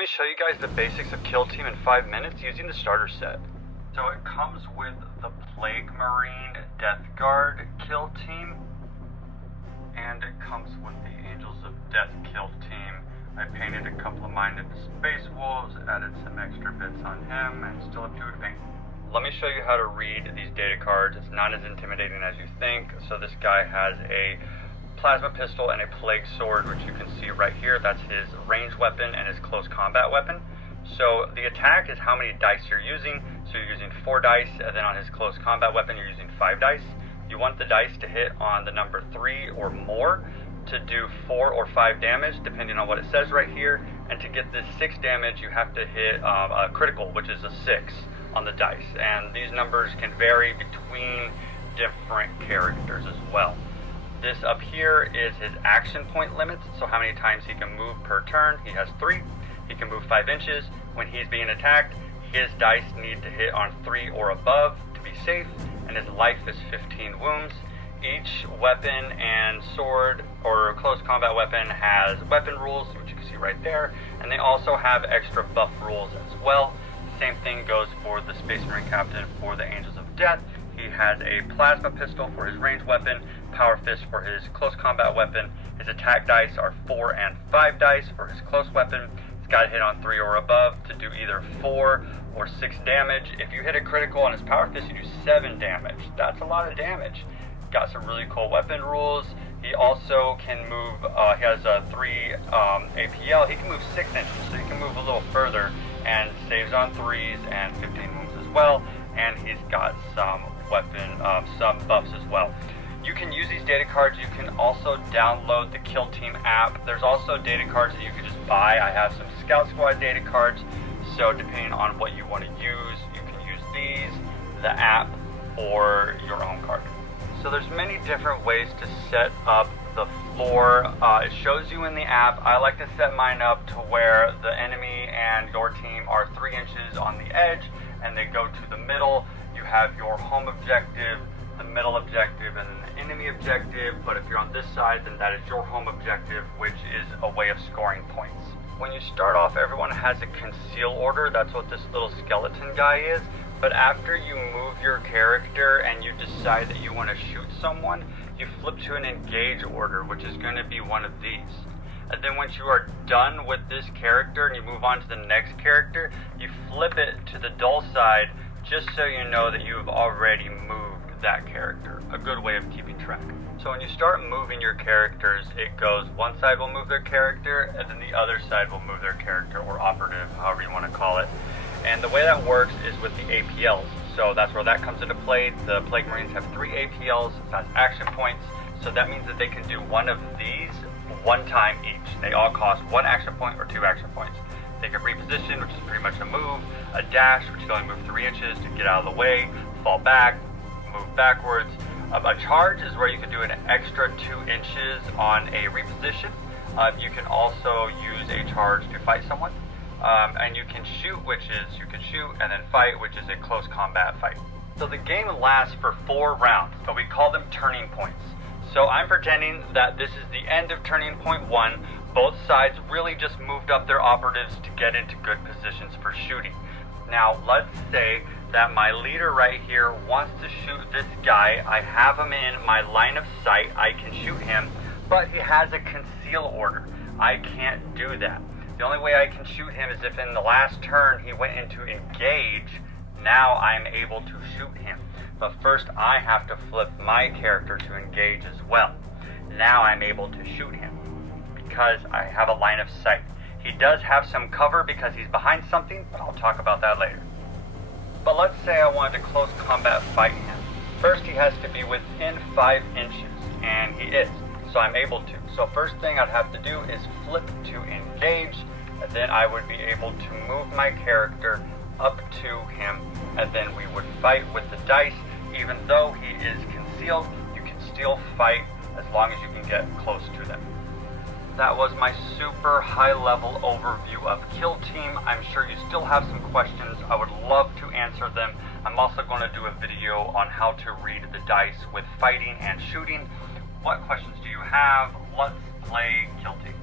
Let me show you guys the basics of Kill Team in 5 minutes using the starter set. So it comes with the Plague Marine Death Guard Kill Team, and it comes with the Angels of Death Kill Team. I painted a couple of mine into Space Wolves, added some extra bits on him, and still have 2 to paint. Let me show you how to read these data cards. It's not as intimidating as you think. So this guy has a plasma pistol and a plague sword, which you can see right here. That's his ranged weapon and his close combat weapon. So the attack is how many dice you're using. So you're using 4 dice, and then on his close combat weapon you're using 5 dice. You want the dice to hit on the number 3 or more to do 4 or 5 damage, depending on what it says right here. And to get this 6 damage, you have to hit a critical, which is a 6 on the dice. And these numbers can vary between different characters as well. This up here is his action point limits, so how many times he can move per turn. He has 3. He can move 5 inches. When he's being attacked, his dice need to hit on 3 or above to be safe, and his life is 15 wounds. Each weapon and sword or close combat weapon has weapon rules, which you can see right there, and they also have extra buff rules as well. Same thing goes for the Space Marine Captain for the Angels of Death. He has a plasma pistol for his ranged weapon, power fist for his close combat weapon. His attack dice are 4 and 5 dice for his close weapon. He's got to hit on 3 or above to do either 4 or 6 damage. If you hit a critical on his power fist, you do 7 damage. That's a lot of damage. Got some really cool weapon rules. He also can move, he has a 3 APL. He can move 6 inches, so he can move a little further and saves on 3s and 15 wounds as well. And he's got some weapon, some buffs as well. You can use these data cards. You can also download the Kill Team app. There's also data cards that you can just buy. I have some Scout Squad data cards, so depending on what you want to use, you can use these, the app, or your own card. So there's many different ways to set up the floor. It shows you in the app. I like to set mine up to where the enemy and your team are 3 inches on the edge, and they go to the middle. You have your home objective, the middle objective, and then the enemy objective. But if you're on this side, then that is your home objective, which is a way of scoring points. When you start off, everyone has a conceal order. That's what this little skeleton guy is. But after you move your character and you decide that you want to shoot someone, you flip to an engage order, which is going to be one of these. And then once you are done with this character and you move on to the next character, you flip it to the dull side, just so you know that you've already moved that character. A good way of keeping track. So when you start moving your characters, it goes one side will move their character, and then the other side will move their character, or operative, however you want to call it. And the way that works is with the APLs. So that's where that comes into play. The Plague Marines have 3 APLs, that's action points. So that means that they can do one of these 1 time each. They all cost 1 action point or 2 action points. They can reposition, which is pretty much a move, a dash, which you only move 3 inches to get out of the way, fall back, move backwards. A charge is where you can do an extra 2 inches on a reposition. You can also use a charge to fight someone. And you can shoot, which is you can shoot, and then fight, which is a close combat fight. So the game lasts for 4 rounds, but we call them turning points. So I'm pretending that this is the end of turning point 1. Both sides really just moved up their operatives to get into good positions for shooting. Now let's say that my leader right here wants to shoot this guy. I have him in my line of sight. I can shoot him, but he has a conceal order. I can't do that. The only way I can shoot him is if in the last turn he went into engage. Now I'm able to shoot him. But first I have to flip my character to engage as well. Now I'm able to shoot him because I have a line of sight. He does have some cover because he's behind something, but I'll talk about that later. But let's say I wanted to close combat fight him. First he has to be within 5 inches, and he is. So I'm able to. So first thing I'd have to do is flip to engage, and then I would be able to move my character up to him, and then we would fight with the dice. Even though he is concealed, you can still fight as long as you can get close to them. That was my super high level overview of Kill Team. I'm sure you still have some questions. I would love to answer them. I'm also going to do a video on how to read the dice with fighting and shooting. What questions do you have? Let's play Kill Team.